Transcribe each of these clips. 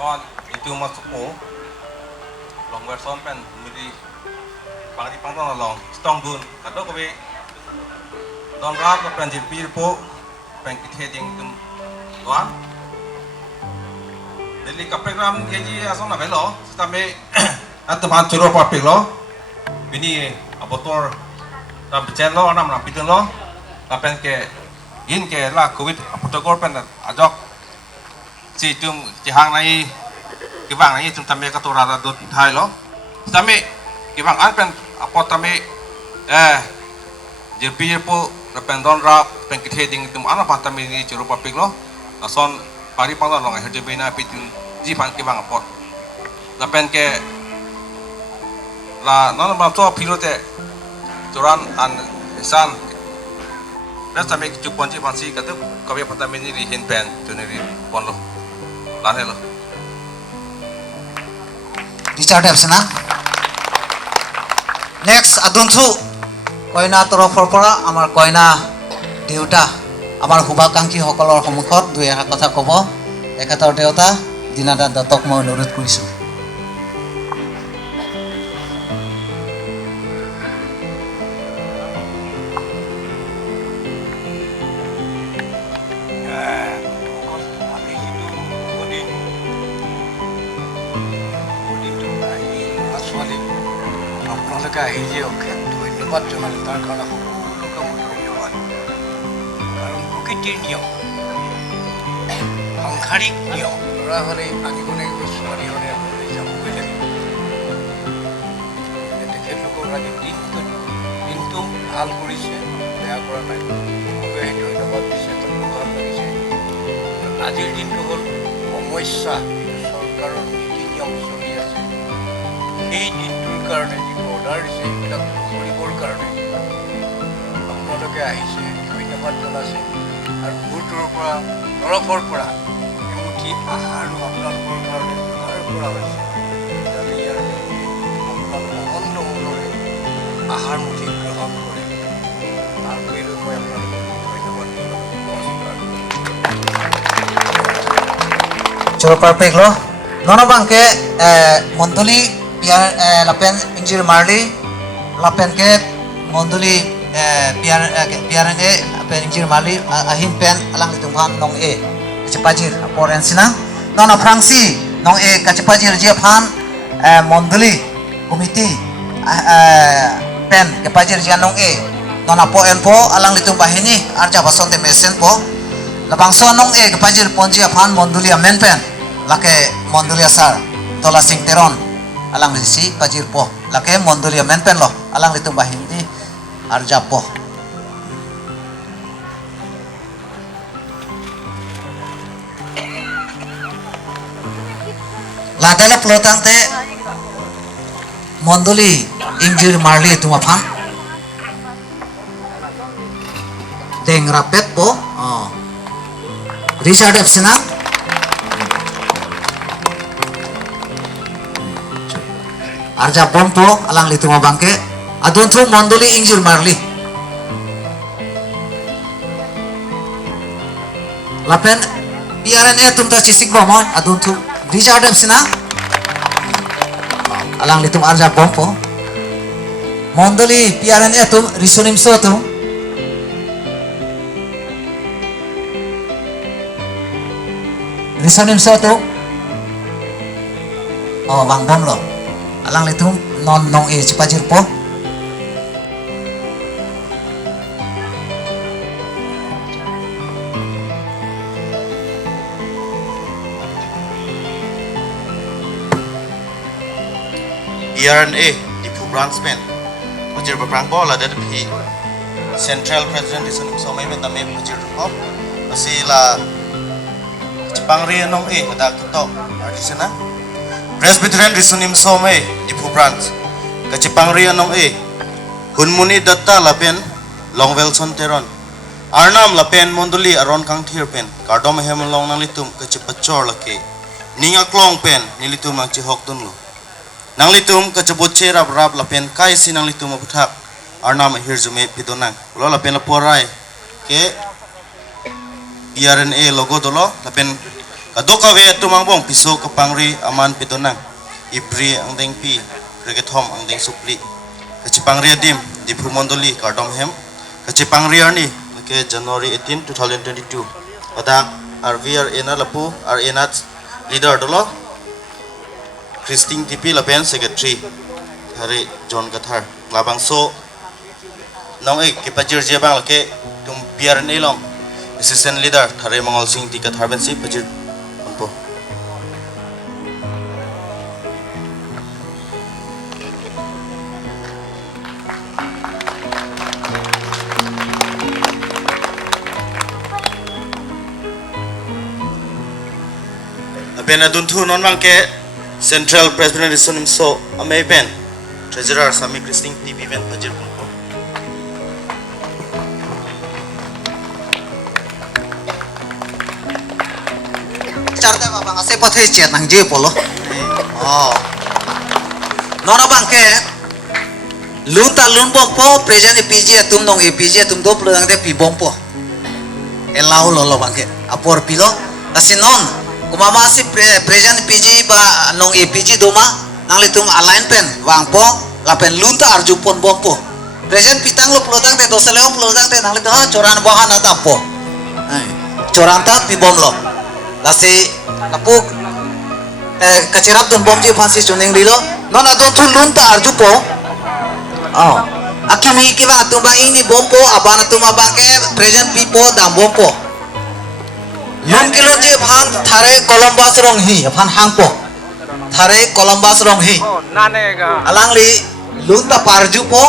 kon itu masuk ko long version pen mudi pang di pang ton long strong dun kado ko be don rap ko pen jil pir po pen kithe ding tum wan deli ka program keji asong na belo stame atman churo pa pelo bini abotor ram chen lo nam ram pitun lo pen ke yin ke la covid protocol pen ajok si tum chỉ hàng này cái vàng này chúng ta mới có tổ ra đốt thay lo ta mới cái vàng ăn pen apa ta mới giờ bây po là pen don ra pen cái thề tum ăn apa ta mới đi churu papik lo là son pari pang lo ngai herje bina pitin ji pan cái vàng apa là pen cái là nó làm cho pilote turan an sanแล้วทำไมจุดปนที่พันซีก็ต้องก็เป็นพัฒนาไม่ได้เห็นแผนจนในปนlo lan hello Richard Epsona next adunsu koina torofora amar koina deuta amar hubakangki hokolor homukot dui eta kotha kobo ekator deuta dinada datok moi অনুরোধ কৰিছো ধন্যবাদ জনালে তাৰ কাৰণে সকলোকে মই ধন্যবাদ কাৰণ প্ৰকৃতিৰ নিয়ম সাংসাৰিক নিয়ম ল'ৰা হ'লে আনিব লাগিব ছোৱালী হ'লে লৈ যাবগৈ লাগিব তেখেতলোকৰ আজি দিনটো ভাল কৰিছে বেয়া কৰা নাই সকলোৱে সেইটো ধন্যবাদ দিছে তাতো ভাল লাগিছে আজিৰ দিনটো হ'ল সমস্যা চৰকাৰৰ নীতি নিয়ম চলি আছে সেই দিনটোৰ কাৰণে যি অৰ্ডাৰ দিছে সেইবিলাক কৰিবৰ কাৰণে আপোনালোকে আহিছে ধন্যবাদ জনাইছে আৰু বহুতৰ পৰা তৰফৰ পৰা এমুঠি আহাৰো আপোনালোকৰ কাৰণে যোগাৰ কৰা হৈছে যাতে ইয়াৰ আপোনালোকে আনন্দ মনেৰে আহাৰমুঠি গ্ৰহণ কৰে তাৰ লৈ মই আপোনালোকক ধন্যবাদ নমস্কাৰ choro perfect lo nono bangke mondoli piar lapen injil marli lapen ke mondoli piarenge lapen injil marli ahin pen alang ditunghan nong e kachepajir aporen sina nono frangsi nong e kachepajir je phan mondoli komiti pen kepajir je nong e nona po enpo alang ditung bahini arja bason te mesen po labangso nong e kepajir ponji phan mondoli amen pen lake mondoli asar tola sing teron alang disi pajir po lake mondoli amen pen lo alang ditung bahini arja po ladala plotang te mondoli injir marli tumaphan deng rapet po Richard Epsona arja pompo alang lituma bangke aduntu mondoli injir marli lapen biaran tumta cisik bomon aduntu Richard Epsona alang litum arja pompo mondoli biaran tum risunim sotu risunim sotu bang bom lo alang litum non nong e cipajir po ERNA di Branch Pen Mujir berperang bola dari pi Central President di sana sama ini kami mujir hop masih lah Jepang ria nong kata ketok di sana Presbyterian di sunim some di Branch ke Jepang ria nong hunmuni data lapen Longwell Sonteron Arnam lapen monduli aron kang tier pen kardom hem long nang litum ke cepacor laki ninga klong pen nilitum nang cihok dun lo nang litum ke cepot cerap rap lapen kai si nang litum abutak Arnam hirzume pidonang lo lapen laporai ke ERNA logo dolo lapen Kadoka we tumang bong piso kapangri aman pitonang ibri ang ding pi regetom ang ding supli kachipangri adim di Pumondoli kardom hem kachipangri arni ke January 18 2022 odak RVR ena lapu ar enat leader dolo Christine TP lapen secretary hari John Kathar labang so nong kipajir jebang lake tum biar nelong assistant leader thare Mongol Singh ti Kathar ben si pajir po apen adun thu non bang ke Central President Isunim so amay ben Treasurer Sami Christine TV ben pajir po Charte bang ase pathe chet nang je polo. Oh. Nona bang ke lunta lun bompo present PG tum nong PG tum do plong de pi bompo. Elau lolo bang ke apor pilo asinon kumama si present PG ba nong PG doma nang litum align pen wang po lapen lunta arjupon bompo. Present pitang lo plodang de doseleo plodang de nang litum coran bahan ata po. Coran ta pi bom lo. Lasi napuk kacirap dun bom je phansi chuning rilo non adon thun lun ta arju po oh akimi ki ba tumba ini bom po abana tuma bangke present pipo dam bom po lun kilo je phan thare Columbus rong hi phan hang po thare Columbus rong hi alang li lun ta parju po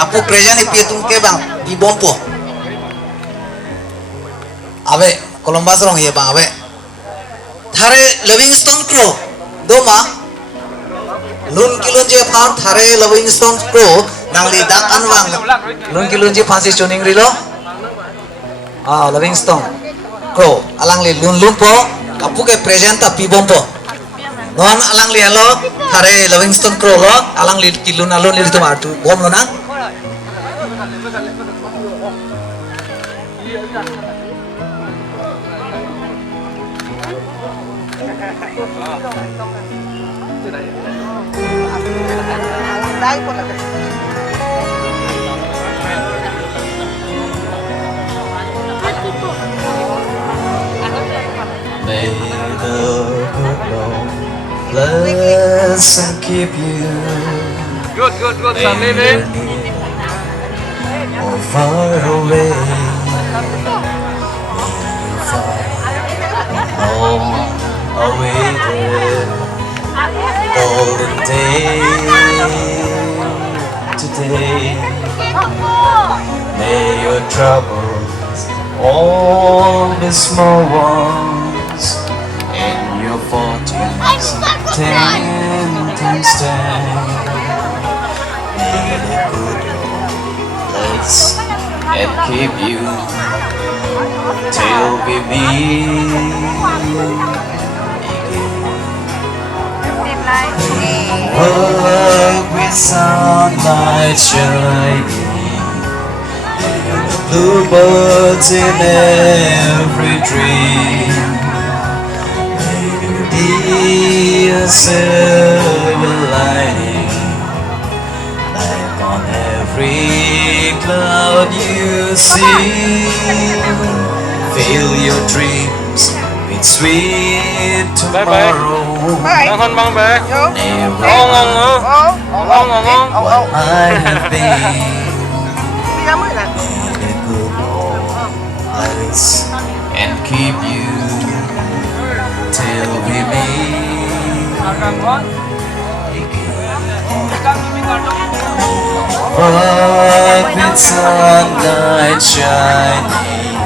lapu present pi tum ke bang di bom po abe Columbus rong hi bang abe thare Livingston Crow doma lun kilon je phan thare Livingston Crow nang li dak anwang lun kilon je phan si chuning rilo Livingston Crow alang li lun po kapu ke present ta pi bompo non alang li halo thare Livingston Crow lo alang li kilun alon li tu martu bom lo na May the good Lord bless and keep you. Good. May you near or far away. May you find all awaited all the day today. May your troubles, all the small ones, and your fortunes 10 times 10. May the good Lord bless and keep you till we meet again. Work with sunlight shining, bluebirds in every dream. May there be a silver lining, like on every cloud you see. Fill your dreams with sweet tomorrow. Never what might have been. May the good Lord bless and keep you till we meet again. Bright with sunlight shining,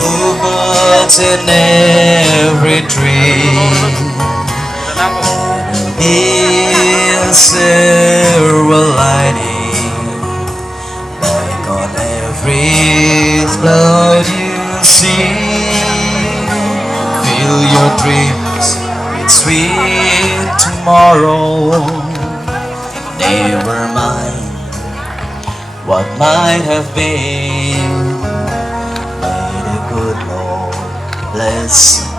bluebirds in every tree. Be a silver lining, like on every cloud you see. Fill your dreams with sweet tomorrow. Never mind what might have been. May the good Lord bless